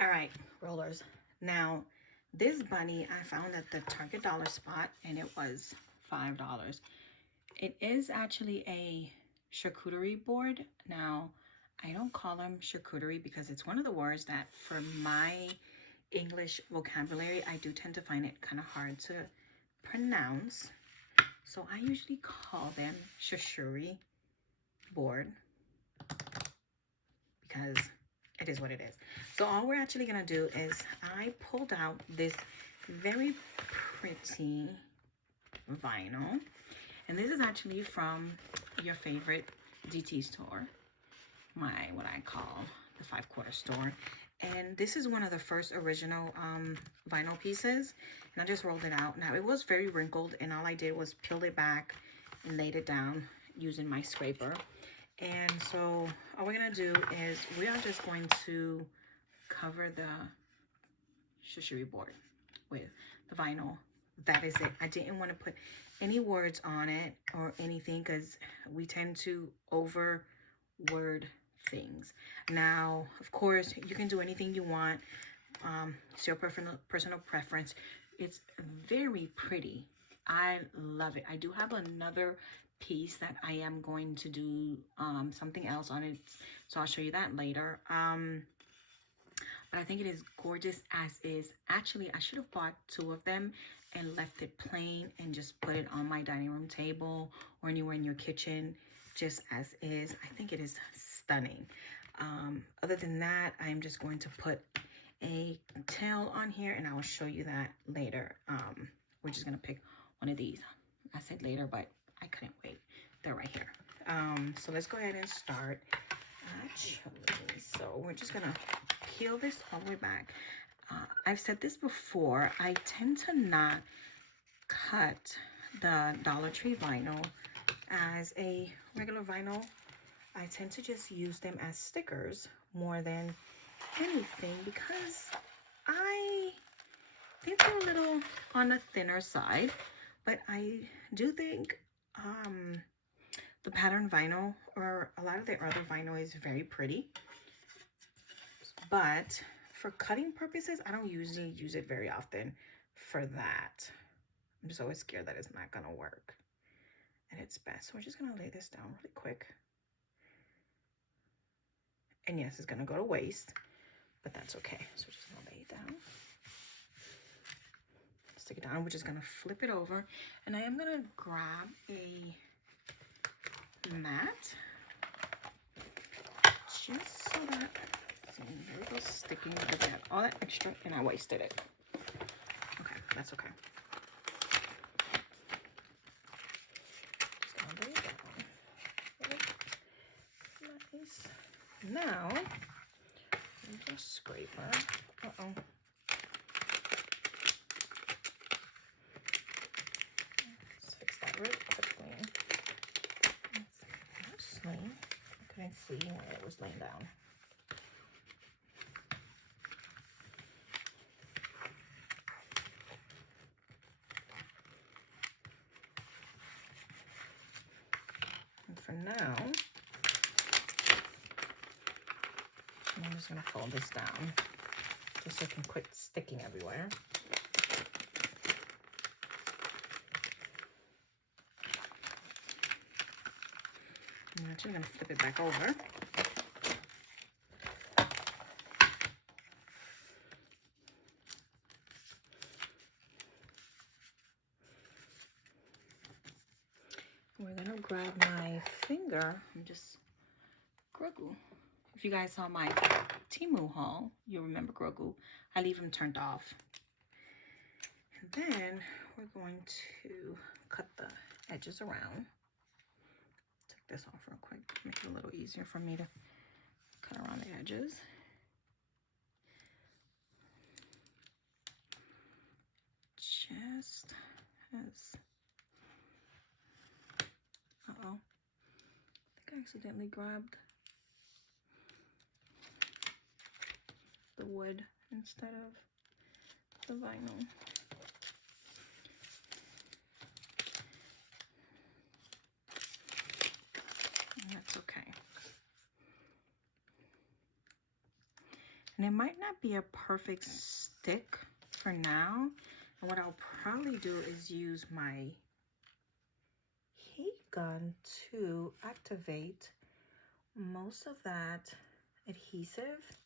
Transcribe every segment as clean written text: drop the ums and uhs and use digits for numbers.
All right, rollers. Now, this bunny I found at the Target dollar spot, and it was $5. It is actually a charcuterie board. Now, I don't call them charcuterie because it's one of the words that for my English vocabulary, I do tend to find it kind of hard to pronounce. So I usually call them charcuterie board because it is what it is. So all we're actually gonna do is I pulled out this very pretty vinyl, and this is actually from your favorite DT store, what I call the 5-quarter store. And this is one of the first original vinyl pieces, and I just rolled it out. Now it was very wrinkled, and all I did was peel it back and laid it down using my scraper. And so all we're gonna do is we are just going to cover the charcuterie board with the vinyl. That is it. I didn't want to put any words on it or anything because we tend to over word things. Now, of course, you can do anything you want. It's your personal preference. It's very pretty. I love it. I do have another piece that I am going to do something else on it, so I'll show you that later. But I think it is gorgeous as is. Actually, I should have bought 2 of them and left it plain and just put it on my dining room table or anywhere in your kitchen just as is. I think it is stunning. Other than that, I'm just going to put a tail on here, and I will show you that later. We're just gonna pick one of these. I said later, but I couldn't wait. They're right here. So let's go ahead and start. Actually, so we're just gonna peel this all the way back. I've said this before, I tend to not cut the Dollar Tree vinyl as a regular vinyl. I tend to just use them as stickers more than anything because I think they're a little on the thinner side, but I do think the pattern vinyl or a lot of their other vinyl is very pretty. But for cutting purposes, I don't usually use it very often for that. I'm just always scared that it's not gonna work at its best. So we're just gonna lay this down really quick. And yes, it's gonna go to waste, but that's okay. So we're just gonna lay it down. Stick it down. We're just gonna flip it over. And I am gonna grab a mat just so that, see, there it goes, sticking to that, all that extra, and I wasted it. Okay, that's okay. Just gonna lay it down. Nice. Now, a scraper. Uh-oh. Let's fix that real quickly. Actually, I couldn't see when it was laying down. And for now, I'm just gonna fold this down just so it can quit sticking everywhere. I'm actually gonna flip it back over. We're gonna grab my finger and just Grogu. If you guys saw my Temu haul, you'll remember Grogu. I leave him turned off. And then we're going to cut the edges around. Take this off real quick, make it a little easier for me to cut around the edges. Just as, uh-oh, I think I accidentally grabbed the wood instead of the vinyl. And that's okay. And it might not be a perfect stick for now. And what I'll probably do is use my heat gun to activate most of that adhesive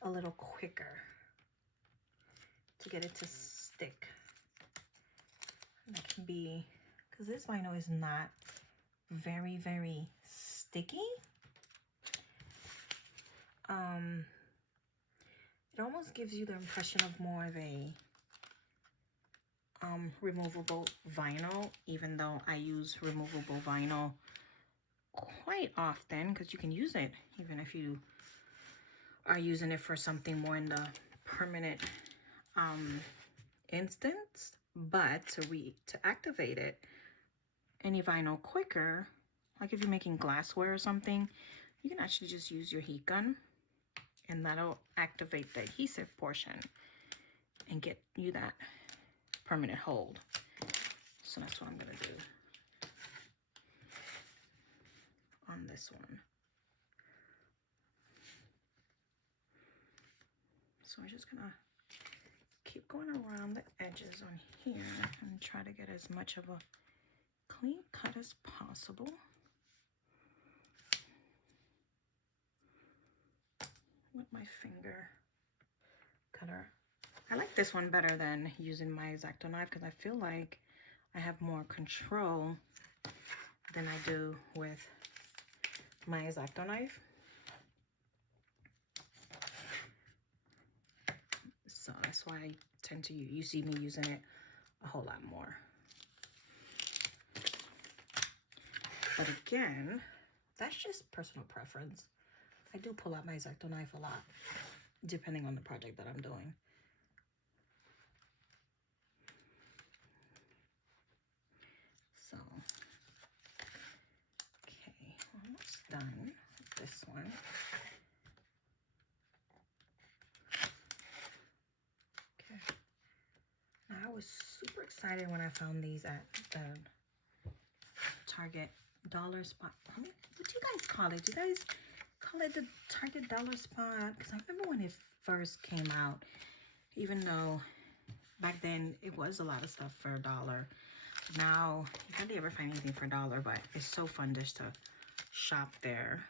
a little quicker to get it to stick. And that can be, because this vinyl is not very, very sticky. It almost gives you the impression of more of a removable vinyl, even though I use removable vinyl quite often, because you can use it even if you are using it for something more in the permanent instance. But to activate it, any vinyl quicker, like if you're making glassware or something, you can actually just use your heat gun and that'll activate the adhesive portion and get you that permanent hold. So that's what I'm gonna do on this one. So I'm just gonna keep going around the edges on here and try to get as much of a clean cut as possible. With my finger cutter. I like this one better than using my X-Acto knife because I feel like I have more control than I do with my X-Acto knife. So that's why I tend to, you see me using it a whole lot more. But again, that's just personal preference. I do pull out my X-Acto knife a lot, depending on the project that I'm doing. So, okay, almost done with this one. Okay. Now, I was super excited when I found these at the Target dollar spot. I mean, what do you guys call it? Do you guys call it the Target dollar spot? Because I remember when it first came out, even though back then it was a lot of stuff for $1. Now you hardly ever find anything for $1, but it's so fun just to shop there.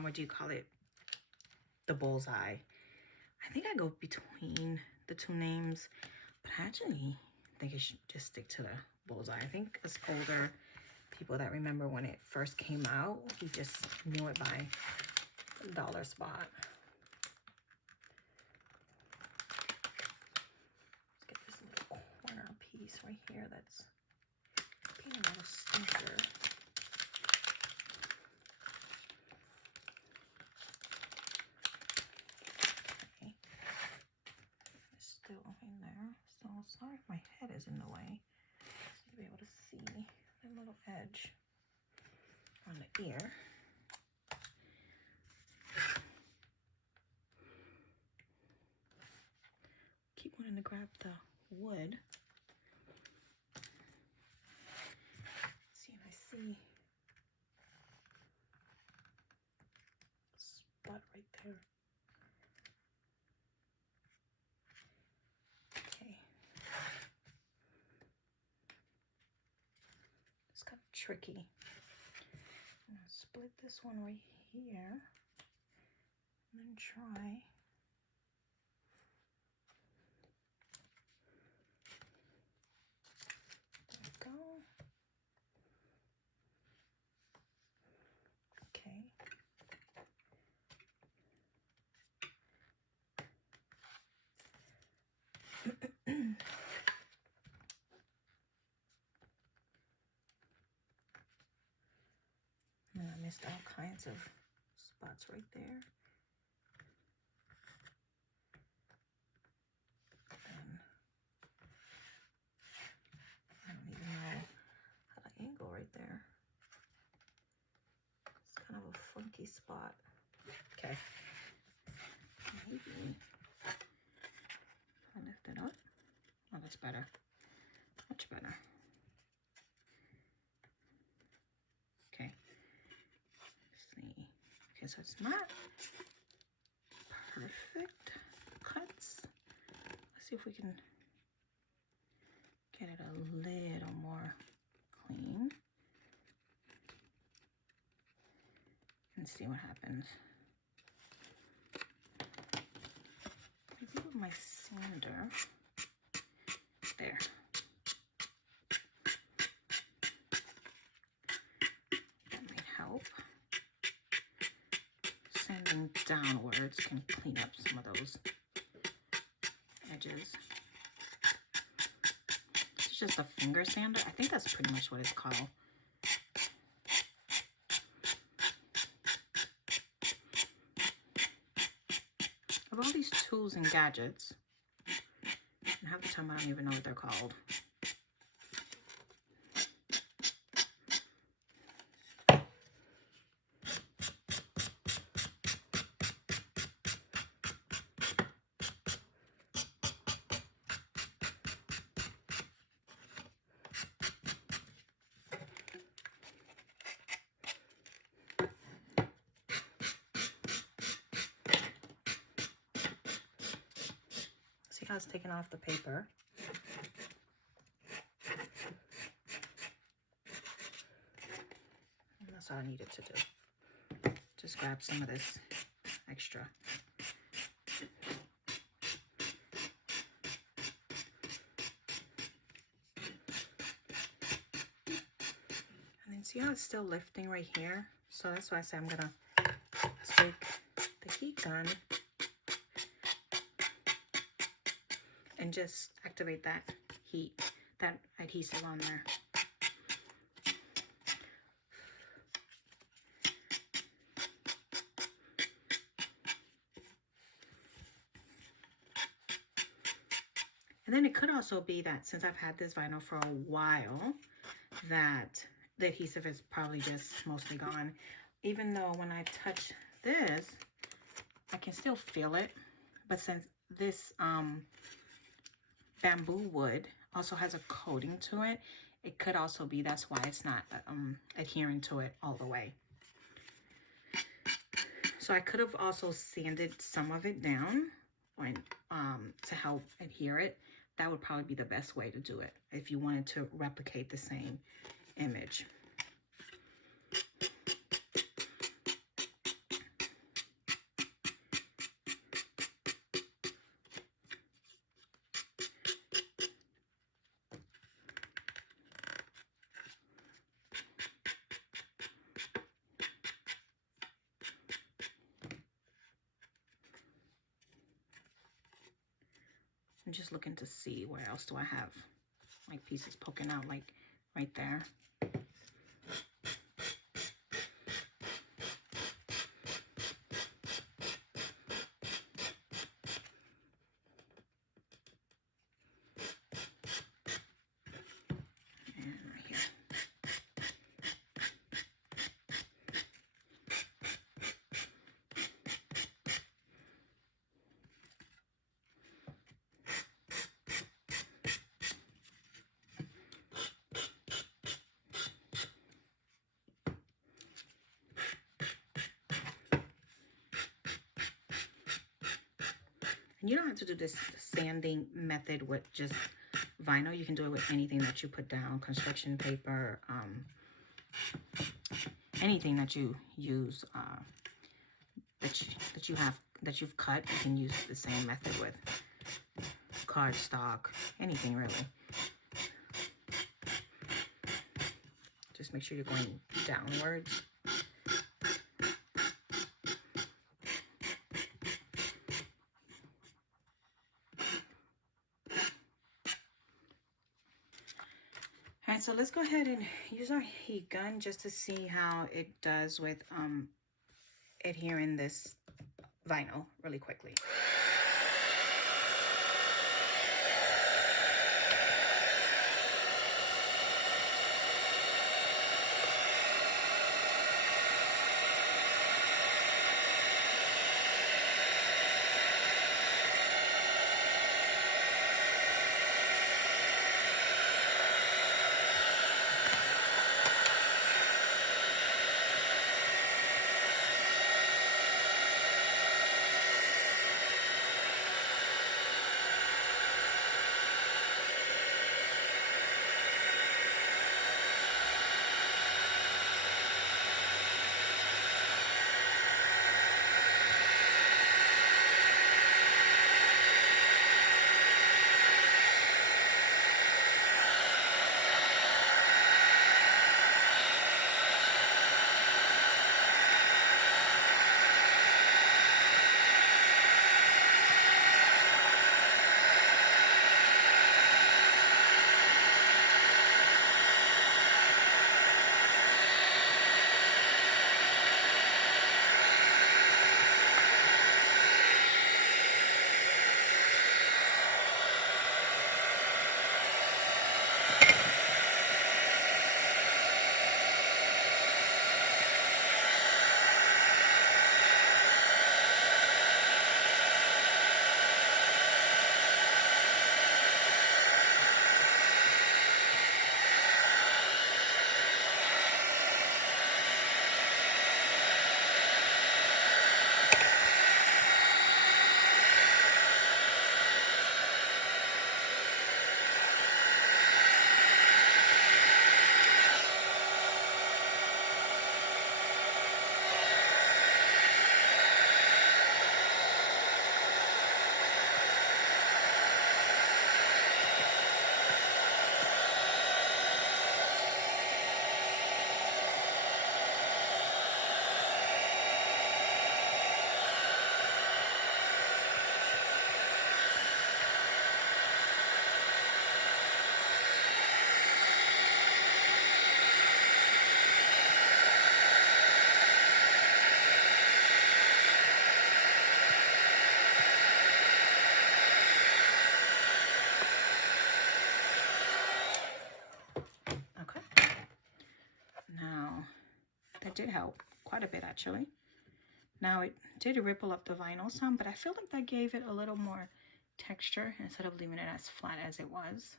What do you call it? The bullseye. I think I go between the two names, but I actually think it should just stick to the bullseye. I think it's older people that remember when it first came out, we just knew it by the dollar spot. Let's get this little corner piece right here that's being a little stinker. Okay. It's still in there. So sorry if my head is in the way. So you'll be able to see the little edge on the ear. Keep wanting to grab the wood. See, and I see a spot right there. Okay. It's kind of tricky. I'm gonna split this one right here and then try. There we go. Okay. And I missed all kinds of spots right there. And I don't even know how to angle right there. It's kind of a funky spot. Okay. Maybe I lift it up. Oh, that's better. Much better. Okay. Let's see. Okay, so it's not perfect. see if we can get it a little more clean and see what happens. Maybe with my sander. There. That might help. Sanding downwards can clean up some of those edges. It's just a finger sander. I think that's pretty much what it's called. Of all these tools and gadgets, and half the time I don't even know what they're called. See how it's taking off the paper. And that's all I needed to do. Just grab some of this extra. And then see how it's still lifting right here? So that's why I say I'm gonna take the heat gun and just activate that heat, that adhesive on there. And then it could also be that since I've had this vinyl for a while, that the adhesive is probably just mostly gone. Even though when I touch this, I can still feel it. But since this bamboo wood also has a coating to it, it could also be that's why it's not adhering to it all the way. So I could have also sanded some of it down when, to help adhere it. That would probably be the best way to do it if you wanted to replicate the same image. I'm just looking to see where else do I have like pieces poking out, like right there. And right here. And you don't have to do this sanding method with just vinyl. You can do it with anything that you put down, construction paper, anything that you use that you've cut. You can use the same method with cardstock, anything really. Just make sure you're going downwards. All right, so let's go ahead and use our heat gun just to see how it does with adhering this vinyl really quickly. it did help quite a bit actually. Now it did ripple up the vinyl some, but I feel like that gave it a little more texture instead of leaving it as flat as it was.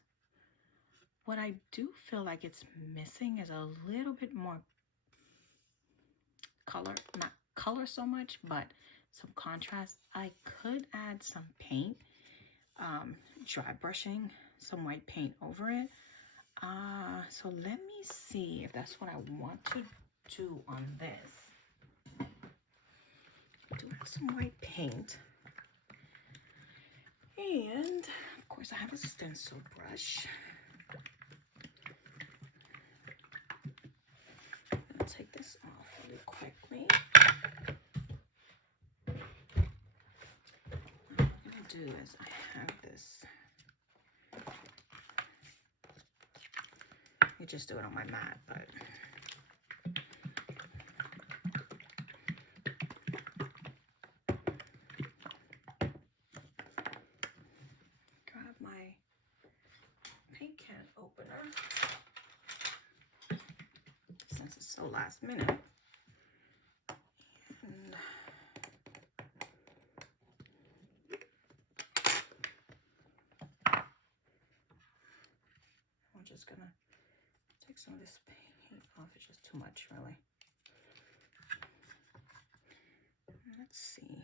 What I do feel like it's missing is a little bit more color, not color so much, but some contrast. I could add some paint, dry brushing some white paint over it. So let me see if that's what I want to do on this. I do have some white paint. And of course I have a stencil brush. I'll take this off really quickly. What I'm gonna do is I have this. You just do it on my mat, but grab my paint can opener since it's so last minute. And I'm just gonna take some of this paint off. It's just too much, really. Let's see.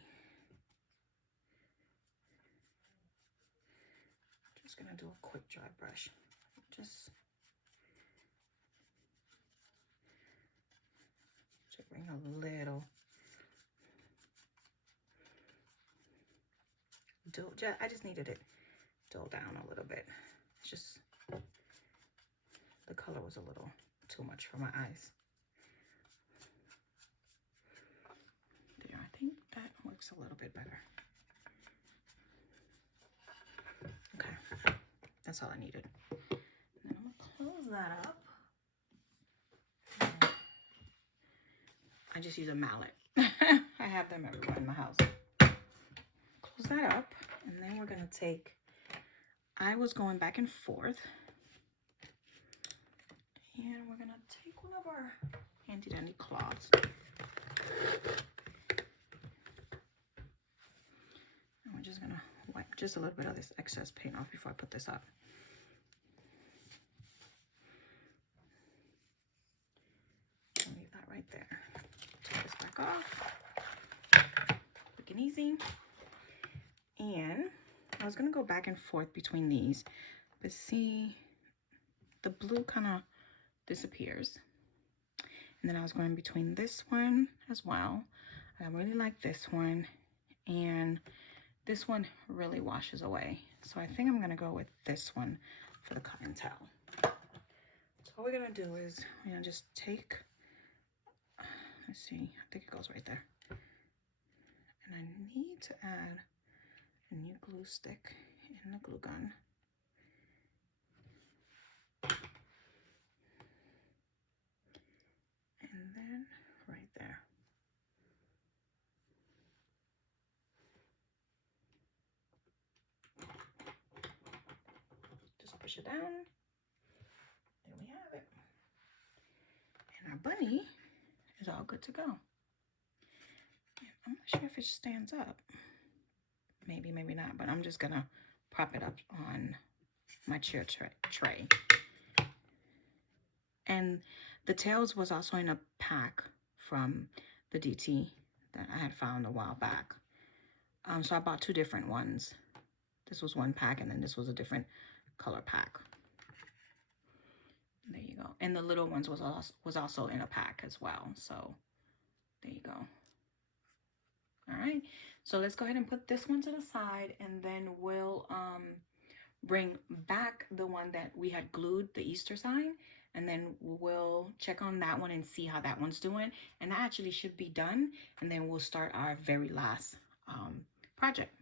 Just gonna do a quick dry brush. Just to bring a little dull. I just needed it dull down a little bit. It's just the color was a little too much for my eyes. There, I think that works a little bit better. Okay, that's all I needed. And then I'm gonna close that up. I just use a mallet. I have them everywhere in my house. Close that up, and then we're gonna take, I was going back and forth, and we're gonna take one of our handy dandy cloths. And we're just gonna wipe just a little bit of this excess paint off before I put this up. I'll leave that right there. Take this back off. Quick and easy. And I was gonna go back and forth between these, but see, the blue kind of disappears. And then I was going between this one as well. I really like this one, and this one really washes away. So I think I'm gonna go with this one for the cotton towel. So all we're gonna do is we're gonna just take, let's see, I think it goes right there. And I need to add a new glue stick in the glue gun. And then right there. Just push it down. There we have it. And our bunny is all good to go. I'm not sure if it stands up. Maybe, maybe not, but I'm just gonna prop it up on my chair tray. And the tails was also in a pack from the DT that I had found a while back. So I bought two different ones. This was one pack, and then this was a different color pack. There you go. And the little ones was also in a pack as well. So there you go. All right. So let's go ahead and put this one to the side, and then we'll bring back the one that we had glued, the Easter sign, and then we'll check on that one and see how that one's doing. And that actually should be done, and then we'll start our very last project.